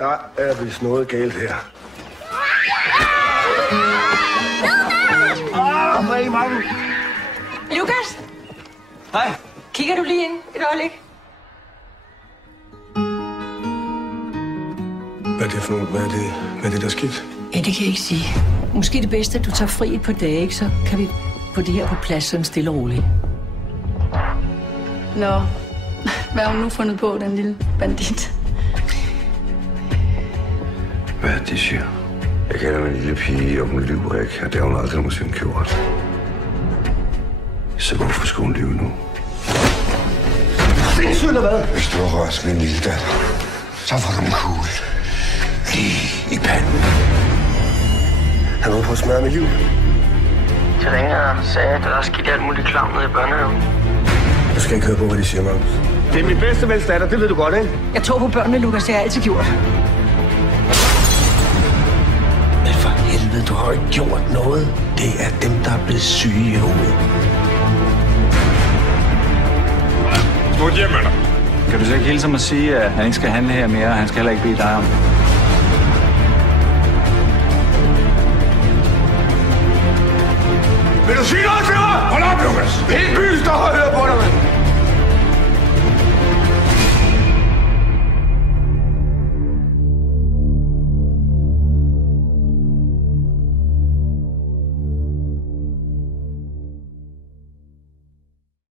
Der er vist noget galt her. Lukas? Hej. Kigger du lige ind et øjeblik? Hvad er det for noget? Hvad er det, der er skidt? Ja, det kan jeg ikke sige. Måske det bedste, at du tager fri et par dage, ikke? Så kan vi få det her på plads sådan stille og roligt. Nå, hvad har hun nu fundet på, den lille bandit? Hvad er det, siger? Jeg kalder mig en lille pige, og hun lyver ikke, og det har hun aldrig nogensinde gjort. Så hvorfor skulle hun lyve nu? Sindssygt eller hvad? Hvis du har rørt min lille datter, så får du en kugle lige i panden. Han var på at smadre mit liv. Så ringer og sagde, at der er skidt alt muligt klam nede i børnehaven. Du skal ikke høre på, hvad de siger, Magnus. Det er min bedste vens datter, det ved du godt, ikke? Jeg tog på børnene, Lukas. Det har jeg altid gjort. Men for helvede, du har ikke gjort noget. Det er dem, der er blevet syge i hovedet. Smut hjem med dig. Kan du så ikke hilse mig at sige, at han ikke skal handle her mere, og han skal heller ikke bede dig om? Vil du sige noget til mig? Hold op, Lukas! Helt by